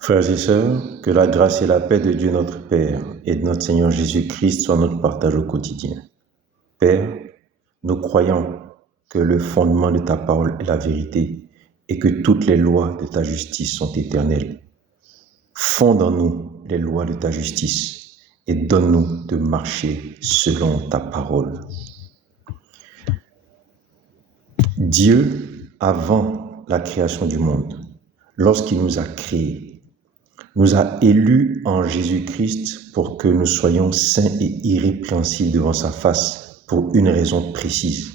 Frères et sœurs, que la grâce et la paix de Dieu notre Père et de notre Seigneur Jésus-Christ soient notre partage au quotidien. Père, nous croyons que le fondement de ta parole est la vérité et que toutes les lois de ta justice sont éternelles. Fonde en nous les lois de ta justice et donne-nous de marcher selon ta parole. Dieu, avant la création du monde, lorsqu'il nous a créés, nous a élus en Jésus-Christ pour que nous soyons saints et irrépréhensibles devant sa face pour une raison précise.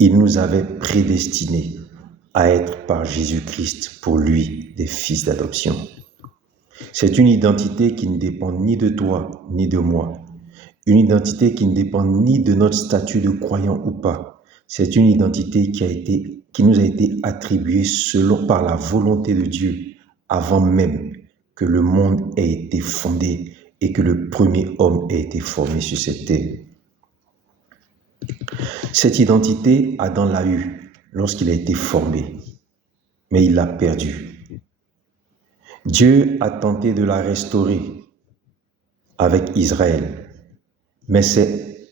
Il nous avait prédestinés à être par Jésus-Christ pour lui des fils d'adoption. C'est une identité qui ne dépend ni de toi ni de moi. Une identité qui ne dépend ni de notre statut de croyant ou pas. C'est une identité qui nous a été attribuée par la volonté de Dieu avant même que le monde ait été fondé et que le premier homme ait été formé sur cette terre. Cette identité, Adam l'a eue lorsqu'il a été formé, mais il l'a perdue. Dieu a tenté de la restaurer avec Israël, mais c'est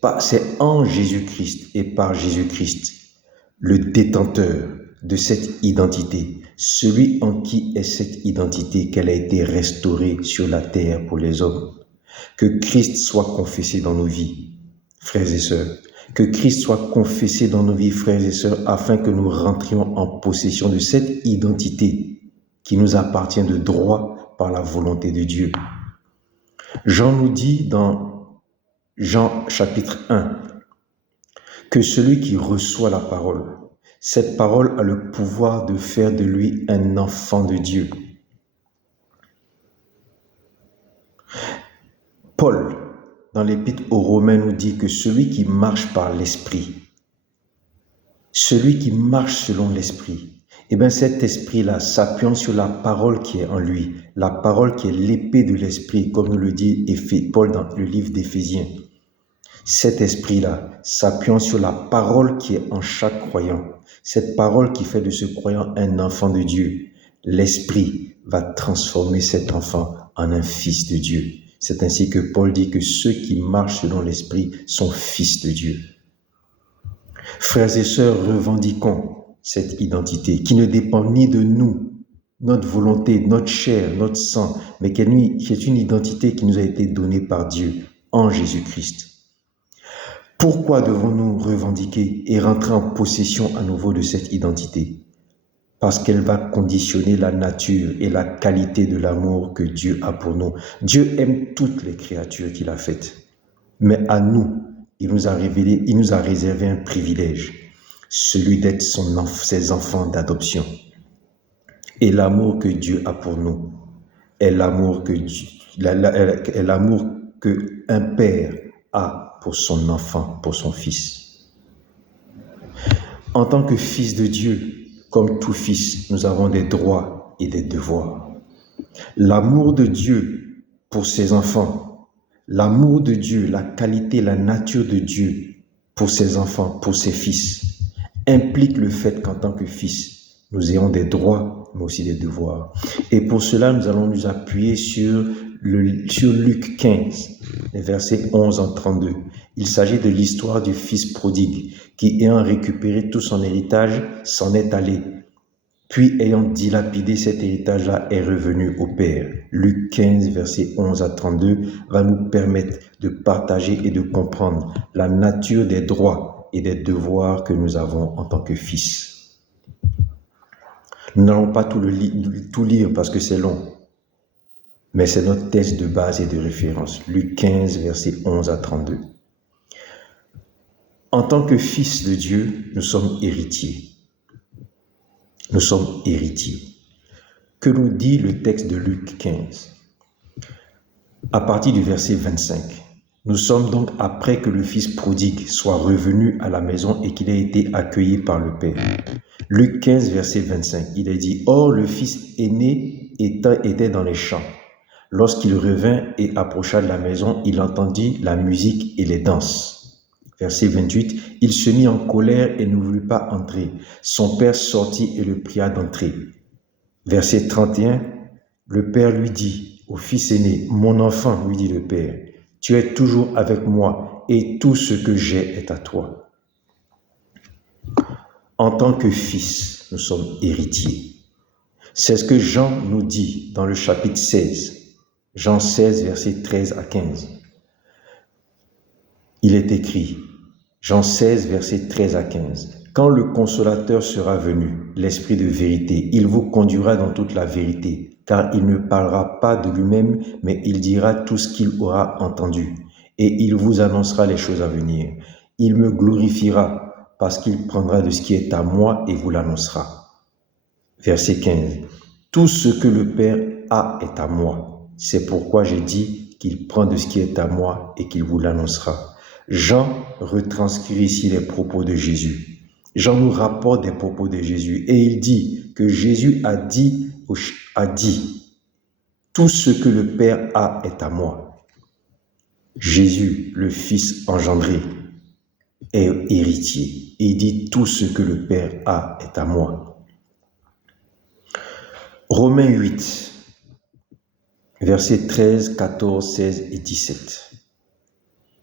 en Jésus-Christ et par Jésus-Christ, le détenteur de cette identité, celui en qui est cette identité qu'elle a été restaurée sur la terre pour les hommes. Que Christ soit confessé dans nos vies, frères et sœurs. Que Christ soit confessé dans nos vies, frères et sœurs, afin que nous rentrions en possession de cette identité qui nous appartient de droit par la volonté de Dieu. Jean nous dit dans Jean chapitre 1 que celui qui reçoit la parole, cette parole a le pouvoir de faire de lui un enfant de Dieu. Paul, dans l'Épître aux Romains, nous dit que celui qui marche par l'Esprit, celui qui marche selon l'Esprit, cet esprit-là, s'appuyant sur la parole qui est en lui, la parole qui est l'épée de l'Esprit, comme nous le dit Paul dans le livre d'Éphésiens. Cet esprit-là, s'appuyant sur la parole qui est en chaque croyant, cette parole qui fait de ce croyant un enfant de Dieu, l'Esprit va transformer cet enfant en un fils de Dieu. C'est ainsi que Paul dit que ceux qui marchent selon l'Esprit sont fils de Dieu. Frères et sœurs, revendiquons cette identité qui ne dépend ni de nous, notre volonté, notre chair, notre sang, mais qui est une identité qui nous a été donnée par Dieu en Jésus-Christ. Pourquoi devons-nous revendiquer et rentrer en possession à nouveau de cette identité? Parce qu'elle va conditionner la nature et la qualité de l'amour que Dieu a pour nous. Dieu aime toutes les créatures qu'il a faites. Mais à nous, il nous a réservé un privilège, celui d'être ses enfants d'adoption. Et l'amour que Dieu a pour nous est l'amour qu'un père a pour son enfant, pour son fils. En tant que fils de Dieu, comme tout fils, nous avons des droits et des devoirs. L'amour de Dieu pour ses enfants, l'amour de Dieu, la qualité, la nature de Dieu pour ses enfants, pour ses fils, implique le fait qu'en tant que fils, nous ayons des droits, mais aussi des devoirs. Et pour cela, nous allons nous appuyer sur Luc 15, les versets 11 en 32. Il s'agit de l'histoire du fils prodigue qui, ayant récupéré tout son héritage, s'en est allé. Puis, ayant dilapidé cet héritage-là, est revenu au Père. Luc 15, versets 11 à 32, va nous permettre de partager et de comprendre la nature des droits et des devoirs que nous avons en tant que fils. Nous n'allons pas tout lire parce que c'est long. Mais c'est notre texte de base et de référence, Luc 15, versets 11 à 32. En tant que fils de Dieu, nous sommes héritiers. Nous sommes héritiers. Que nous dit le texte de Luc 15? À partir du verset 25. Nous sommes donc après que le fils prodigue soit revenu à la maison et qu'il ait été accueilli par le Père. Luc 15, verset 25, il est dit « Or, le fils aîné était dans les champs. Lorsqu'il revint et approcha de la maison, il entendit la musique et les danses. » Verset 28, « Il se mit en colère et ne voulut pas entrer. Son père sortit et le pria d'entrer. » Verset 31, Le père lui dit au fils aîné, « Mon enfant, lui dit le père, tu es toujours avec moi et tout ce que j'ai est à toi. » En tant que fils, nous sommes héritiers. C'est ce que Jean nous dit dans le chapitre 16. Jean 16, versets 13 à 15. Il est écrit, Jean 16, versets 13 à 15. « Quand le Consolateur sera venu, l'Esprit de vérité, il vous conduira dans toute la vérité, car il ne parlera pas de lui-même, mais il dira tout ce qu'il aura entendu, et il vous annoncera les choses à venir. Il me glorifiera, parce qu'il prendra de ce qui est à moi et vous l'annoncera. » Verset 15. « Tout ce que le Père a est à moi. C'est pourquoi j'ai dit qu'il prend de ce qui est à moi et qu'il vous l'annoncera. » Jean retranscrit ici les propos de Jésus. Jean nous rapporte des propos de Jésus et il dit que Jésus a dit, tout ce que le Père a est à moi. Jésus, le Fils engendré, est héritier. Et il dit, tout ce que le Père a est à moi. Romains 8, versets 13, 14, 16 et 17.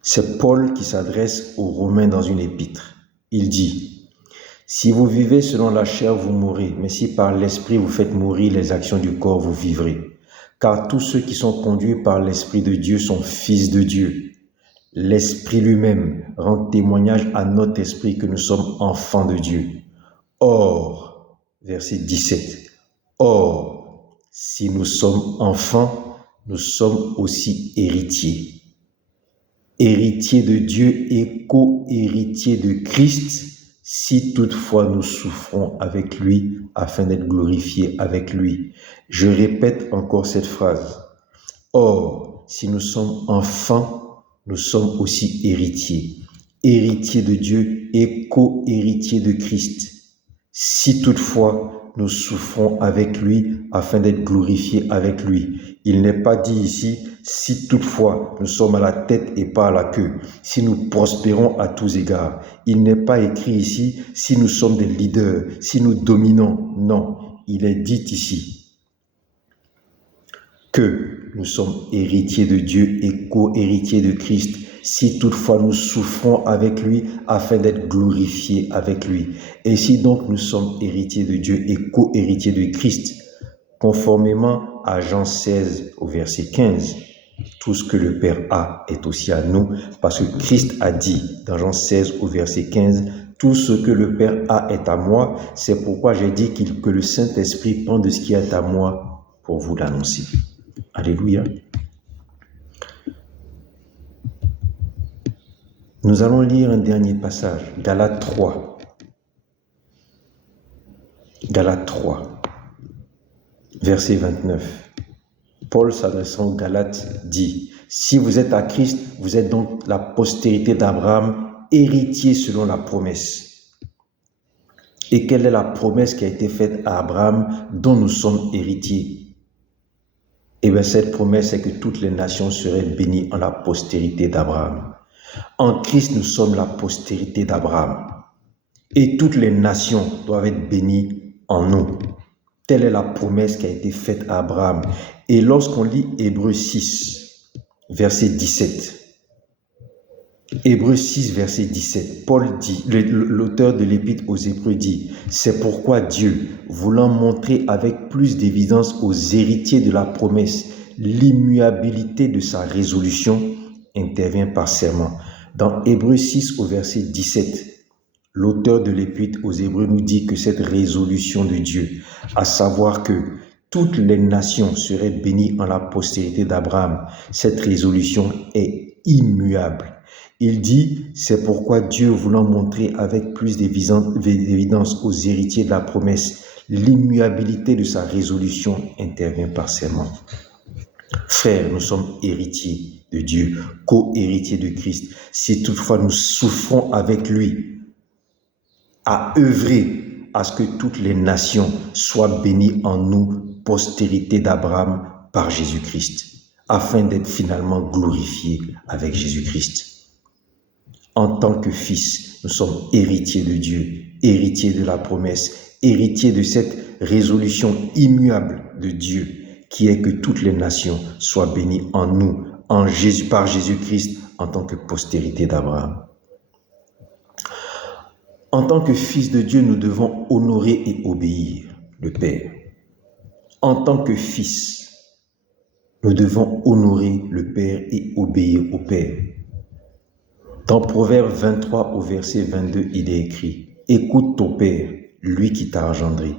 C'est Paul qui s'adresse aux Romains dans une épître. Il dit, « Si vous vivez selon la chair, vous mourrez, mais si par l'Esprit vous faites mourir les actions du corps, vous vivrez. Car tous ceux qui sont conduits par l'Esprit de Dieu sont fils de Dieu. L'Esprit lui-même rend témoignage à notre esprit que nous sommes enfants de Dieu. Or, verset 17, « Or, si nous sommes enfants, nous sommes aussi héritiers. Héritiers de Dieu et co-héritiers de Christ, si toutefois nous souffrons avec lui, afin d'être glorifiés avec lui. » Je répète encore cette phrase. Or, si nous sommes enfants, nous sommes aussi héritiers. Héritiers de Dieu et co-héritiers de Christ, si toutefois nous souffrons avec lui, afin d'être glorifiés avec lui. Il n'est pas dit ici, si toutefois nous sommes à la tête et pas à la queue, si nous prospérons à tous égards. Il n'est pas écrit ici, si nous sommes des leaders, si nous dominons. Non, il est dit ici que nous sommes héritiers de Dieu et co-héritiers de Christ, si toutefois nous souffrons avec lui afin d'être glorifiés avec lui. Et si donc nous sommes héritiers de Dieu et co-héritiers de Christ, conformément à Jean 16 au verset 15, tout ce que le Père a est aussi à nous, parce que Christ a dit dans Jean 16 au verset 15, tout ce que le Père a est à moi, c'est pourquoi j'ai dit que le Saint-Esprit prend de ce qui est à moi pour vous l'annoncer. Alléluia. Nous allons lire un dernier passage, Galates 3. Galates 3, verset 29. Paul s'adressant aux Galates dit, « Si vous êtes à Christ, vous êtes donc la postérité d'Abraham, héritier selon la promesse. » Et quelle est la promesse qui a été faite à Abraham dont nous sommes héritiers? Eh bien, cette promesse est que toutes les nations seraient bénies en la postérité d'Abraham. En Christ, nous sommes la postérité d'Abraham. Et toutes les nations doivent être bénies en nous. Telle est la promesse qui a été faite à Abraham. Et lorsqu'on lit Hébreux 6, verset 17, Hébreux 6, verset 17, Paul dit, l'auteur de l'épître aux Hébreux dit, « C'est pourquoi Dieu, voulant montrer avec plus d'évidence aux héritiers de la promesse l'immuabilité de sa résolution, intervient par serment. » Dans Hébreux 6 au verset 17, l'auteur de l'épître aux Hébreux nous dit que cette résolution de Dieu, à savoir que toutes les nations seraient bénies en la postérité d'Abraham, cette résolution est immuable. Il dit, c'est pourquoi Dieu, voulant montrer avec plus d'évidence aux héritiers de la promesse l'immuabilité de sa résolution, intervient par serment. Frères, nous sommes héritiers de Dieu, co-héritiers de Christ. Si toutefois nous souffrons avec lui, à œuvrer à ce que toutes les nations soient bénies en nous, postérité d'Abraham par Jésus-Christ, afin d'être finalement glorifiés avec Jésus-Christ. En tant que fils, nous sommes héritiers de Dieu, héritiers de la promesse, héritiers de cette résolution immuable de Dieu qui est que toutes les nations soient bénies en nous, par Jésus-Christ, en tant que postérité d'Abraham. En tant que fils de Dieu, nous devons honorer et obéir le Père. En tant que fils, nous devons honorer le Père et obéir au Père. Dans Proverbe 23 au verset 22, il est écrit « Écoute ton Père, lui qui t'a engendré.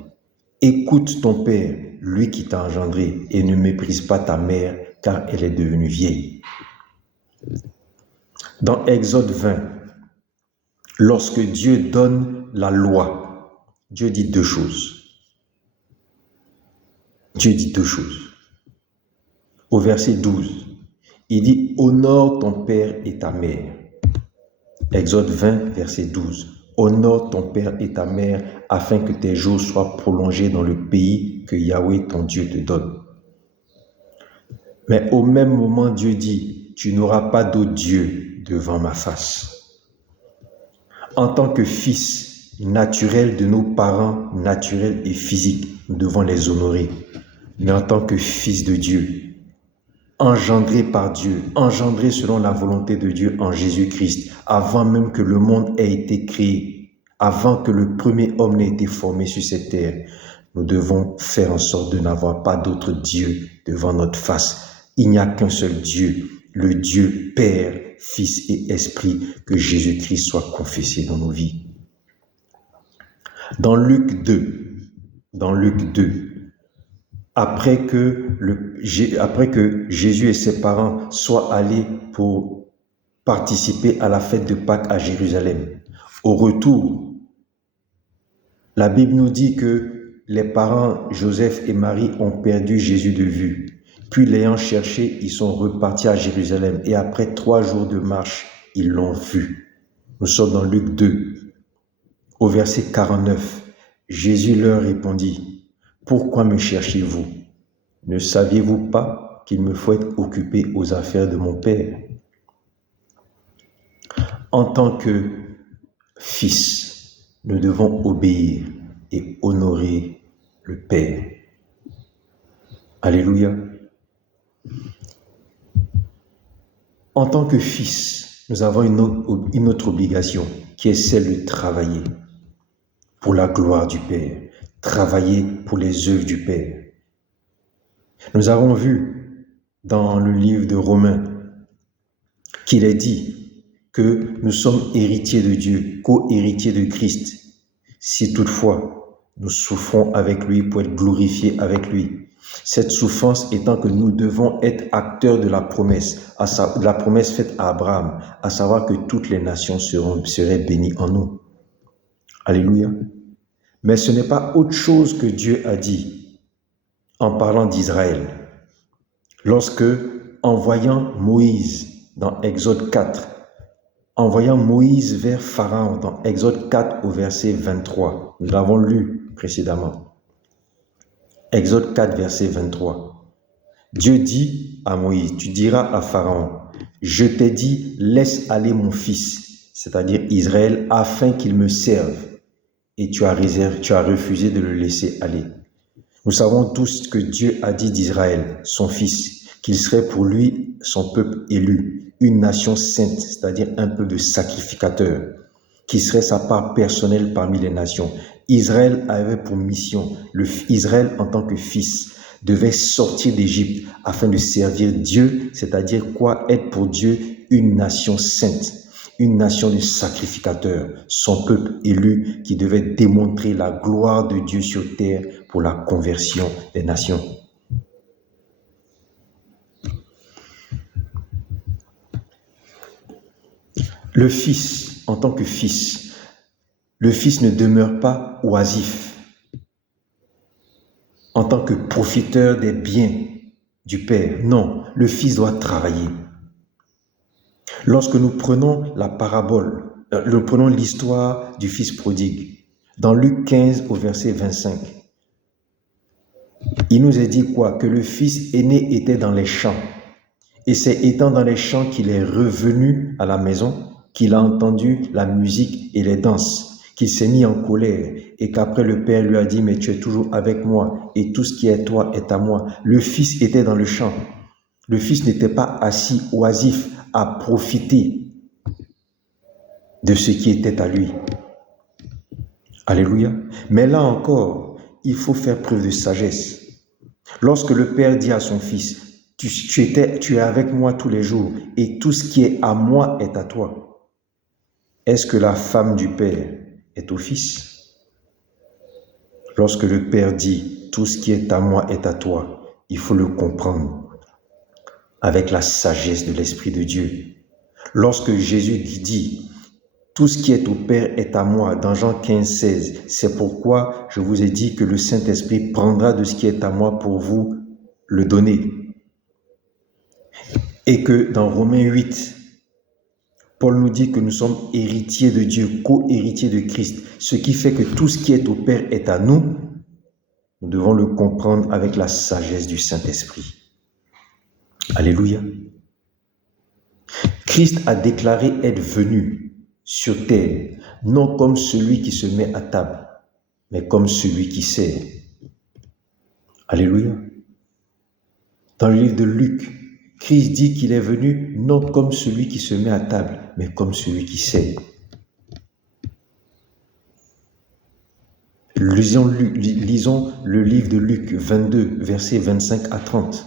Écoute ton Père, lui qui t'a engendré, et ne méprise pas ta mère, car elle est devenue vieille. » Dans Exode 20, lorsque Dieu donne la loi, Dieu dit deux choses. Dieu dit deux choses. Au verset 12, il dit « Honore ton père et ta mère ». Exode 20, verset 12. « Honore ton père et ta mère afin que tes jours soient prolongés dans le pays que Yahweh ton Dieu te donne. » Mais au même moment, Dieu dit « Tu n'auras pas d'autre Dieu devant ma face. » En tant que fils naturel de nos parents, naturels et physiques, nous devons les honorer. Mais en tant que fils de Dieu, engendré par Dieu, engendré selon la volonté de Dieu en Jésus-Christ, avant même que le monde ait été créé, avant que le premier homme n'ait été formé sur cette terre, nous devons faire en sorte de n'avoir pas d'autre Dieu devant notre face. Il n'y a qu'un seul Dieu, le Dieu Père, Fils et Esprit, que Jésus-Christ soit confessé dans nos vies. Dans Luc 2, après que Jésus et ses parents soient allés pour participer à la fête de Pâques à Jérusalem, au retour, la Bible nous dit que les parents Joseph et Marie ont perdu Jésus de vue. Puis l'ayant cherché, ils sont repartis à Jérusalem et après 3 jours de marche, ils l'ont vu. Nous sommes dans Luc 2, au verset 49. Jésus leur répondit, « Pourquoi me cherchez-vous? Ne saviez-vous pas qu'il me faut être occupé aux affaires de mon Père ?» En tant que fils, nous devons obéir et honorer le Père. Alléluia. En tant que fils, nous avons une autre obligation qui est celle de travailler pour la gloire du Père, travailler pour les œuvres du Père. Nous avons vu dans le livre de Romains qu'il est dit que nous sommes héritiers de Dieu, co-héritiers de Christ, si toutefois nous souffrons avec lui pour être glorifiés avec lui. Cette souffrance étant que nous devons être acteurs de la promesse faite à Abraham, à savoir que toutes les nations seraient bénies en nous. Alléluia. Mais ce n'est pas autre chose que Dieu a dit en parlant d'Israël. Lorsque, envoyant Moïse dans Exode 4, envoyant Moïse vers Pharaon dans Exode 4 au verset 23, nous l'avons lu précédemment. Exode 4, verset 23. Dieu dit à Moïse, tu diras à Pharaon, je t'ai dit, laisse aller mon fils, c'est-à-dire Israël, afin qu'il me serve. Et tu as refusé de le laisser aller. Nous savons tous que Dieu a dit d'Israël, son fils, qu'il serait pour lui son peuple élu, une nation sainte, c'est-à-dire un peuple de sacrificateurs, qui serait sa part personnelle parmi les nations. Israël avait pour mission, Israël en tant que fils, devait sortir d'Égypte afin de servir Dieu, c'est-à-dire quoi? Être pour Dieu une nation sainte, une nation de sacrificateurs, son peuple élu qui devait démontrer la gloire de Dieu sur terre pour la conversion des nations. Le fils, en tant que fils, le fils ne demeure pas oisif en tant que profiteur des biens du Père. Non, le fils doit travailler. Lorsque nous prenons la parabole, nous prenons l'histoire du fils prodigue, dans Luc 15 au verset 25, il nous est dit quoi? Que le fils aîné était dans les champs. Et c'est étant dans les champs qu'il est revenu à la maison, qu'il a entendu la musique et les danses, qu'il s'est mis en colère et qu'après le Père lui a dit, mais tu es toujours avec moi et tout ce qui est toi est à moi. Le Fils était dans le champ. Le Fils n'était pas assis oisif à profiter de ce qui était à lui. Alléluia. Mais là encore, il faut faire preuve de sagesse. Lorsque le Père dit à son Fils, tu es avec moi tous les jours et tout ce qui est à moi est à toi. Est-ce que la femme du Père est au Fils? Lorsque le Père dit, tout ce qui est à moi est à toi, il faut le comprendre avec la sagesse de l'Esprit de Dieu. Lorsque Jésus dit, tout ce qui est au Père est à moi, dans Jean 15, 16, c'est pourquoi je vous ai dit que le Saint-Esprit prendra de ce qui est à moi pour vous le donner. Et que dans Romains 8, Paul nous dit que nous sommes héritiers de Dieu, co-héritiers de Christ, ce qui fait que tout ce qui est au Père est à nous. Nous devons le comprendre avec la sagesse du Saint-Esprit. Alléluia. Christ a déclaré être venu sur terre, non comme celui qui se met à table, mais comme celui qui sert. Alléluia. Dans le livre de Luc, Christ dit qu'il est venu non comme celui qui se met à table, mais comme celui qui sert. Lisons le livre de Luc 22, versets 25 à 30.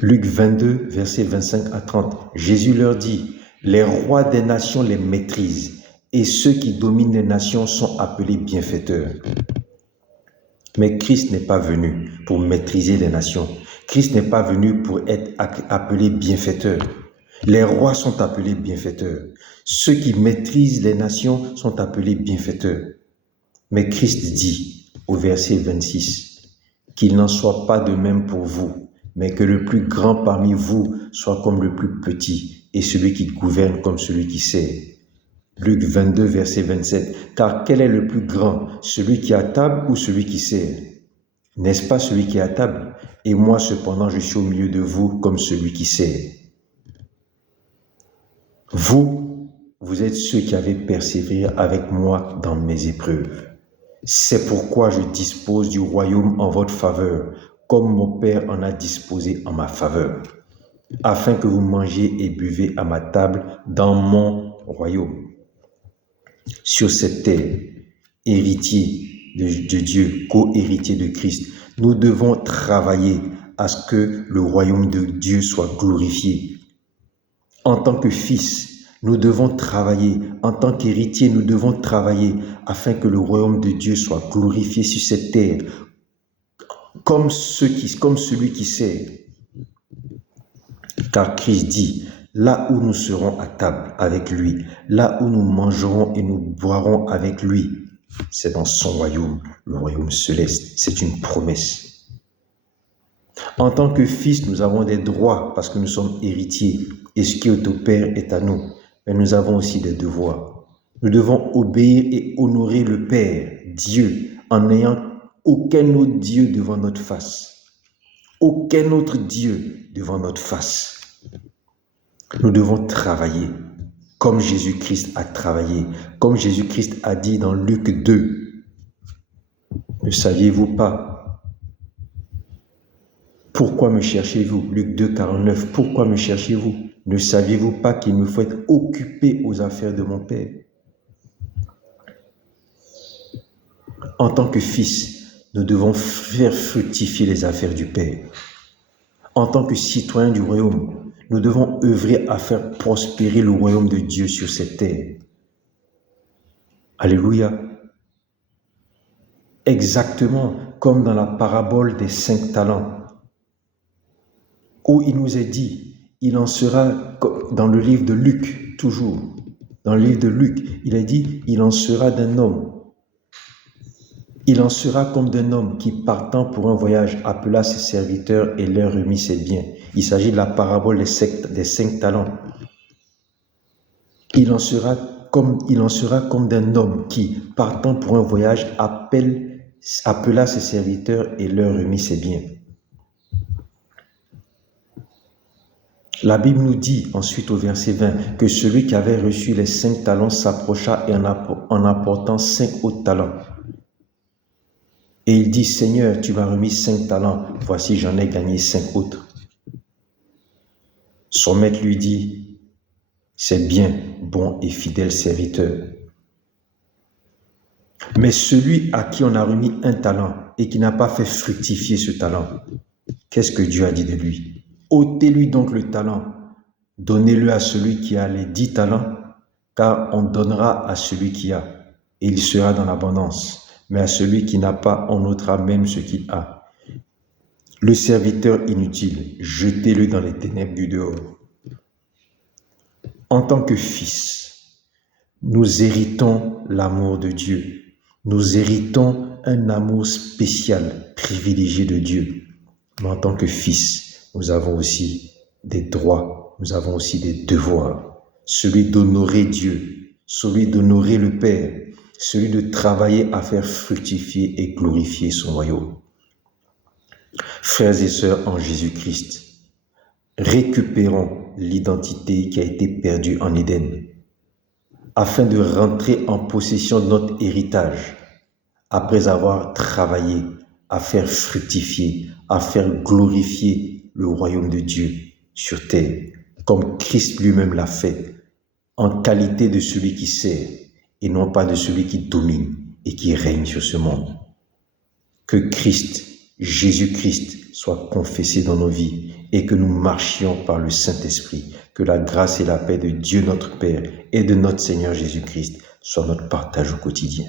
Luc 22, versets 25 à 30. Jésus leur dit, les rois des nations les maîtrisent, et ceux qui dominent les nations sont appelés bienfaiteurs. Mais Christ n'est pas venu pour maîtriser les nations. Christ n'est pas venu pour être appelé bienfaiteur. Les rois sont appelés bienfaiteurs. Ceux qui maîtrisent les nations sont appelés bienfaiteurs. Mais Christ dit au verset 26 qu'il n'en soit pas de même pour vous, mais que le plus grand parmi vous soit comme le plus petit et celui qui gouverne comme celui qui sert. Luc 22, verset 27. Car quel est le plus grand, celui qui est à table ou celui qui sert? N'est-ce pas celui qui est à table? Et moi cependant je suis au milieu de vous comme celui qui sert. Vous êtes ceux qui avez persévéré avec moi dans mes épreuves. C'est pourquoi je dispose du royaume en votre faveur, comme mon Père en a disposé en ma faveur, afin que vous mangiez et buvez à ma table dans mon royaume. Sur cette terre, héritier de Dieu, co-héritier de Christ, nous devons travailler à ce que le royaume de Dieu soit glorifié. En tant que fils, nous devons travailler. En tant qu'héritier, nous devons travailler afin que le royaume de Dieu soit glorifié sur cette terre, comme celui qui sert. Car Christ dit, là où nous serons à table avec lui, là où nous mangerons et nous boirons avec lui, c'est dans son royaume, le royaume céleste. C'est une promesse. En tant que fils, nous avons des droits parce que nous sommes héritiers et ce qui est au Père est à nous. Mais nous avons aussi des devoirs. Nous devons obéir et honorer le Père, Dieu, en n'ayant aucun autre Dieu devant notre face. Aucun autre Dieu devant notre face. Nous devons travailler comme Jésus-Christ a travaillé, comme Jésus-Christ a dit dans Luc 2. Ne saviez-vous pas? Pourquoi me cherchez-vous? Luc 2, 49. Pourquoi me cherchez-vous? Ne saviez-vous pas qu'il me faut être occupé aux affaires de mon Père? En tant que fils, nous devons faire fructifier les affaires du Père. En tant que citoyens du royaume, nous devons œuvrer à faire prospérer le royaume de Dieu sur cette terre. Alléluia. Exactement comme dans la parabole des 5 talents, où il nous est dit, il en sera, dans le livre de Luc, toujours, dans le livre de Luc, il est dit, il en sera d'un homme. Il en sera comme d'un homme qui, partant pour un voyage, appela ses serviteurs et leur remit ses biens. Il s'agit de la parabole des 5 talents. Il en sera comme d'un homme qui, partant pour un voyage, appela ses serviteurs et leur remit ses biens. La Bible nous dit ensuite au verset 20 que celui qui avait reçu les 5 talents s'approcha et en apportant 5 autres talents. Et il dit, Seigneur, tu m'as remis 5 talents, voici j'en ai gagné 5 autres. Son maître lui dit, c'est bien, bon et fidèle serviteur. Mais celui à qui on a remis un talent et qui n'a pas fait fructifier ce talent, qu'est-ce que Dieu a dit de lui? Ôtez-lui donc le talent, donnez-le à celui qui a les 10 talents, car on donnera à celui qui a, et il sera dans l'abondance. Mais à celui qui n'a pas, on ôtera même ce qu'il a. Le serviteur inutile, jetez-le dans les ténèbres du dehors. En tant que fils, nous héritons l'amour de Dieu. Nous héritons un amour spécial, privilégié de Dieu. Mais en tant que fils, nous avons aussi des droits, nous avons aussi des devoirs. Celui d'honorer Dieu, celui d'honorer le Père, celui de travailler à faire fructifier et glorifier son royaume. Frères et sœurs en Jésus-Christ, récupérons l'identité qui a été perdue en Éden, afin de rentrer en possession de notre héritage, après avoir travaillé à faire fructifier, à faire glorifier le royaume de Dieu sur terre, comme Christ lui-même l'a fait, en qualité de celui qui sert, et non pas de celui qui domine et qui règne sur ce monde. Que Christ, Jésus-Christ, soit confessé dans nos vies et que nous marchions par le Saint-Esprit. Que la grâce et la paix de Dieu notre Père et de notre Seigneur Jésus-Christ soient notre partage au quotidien.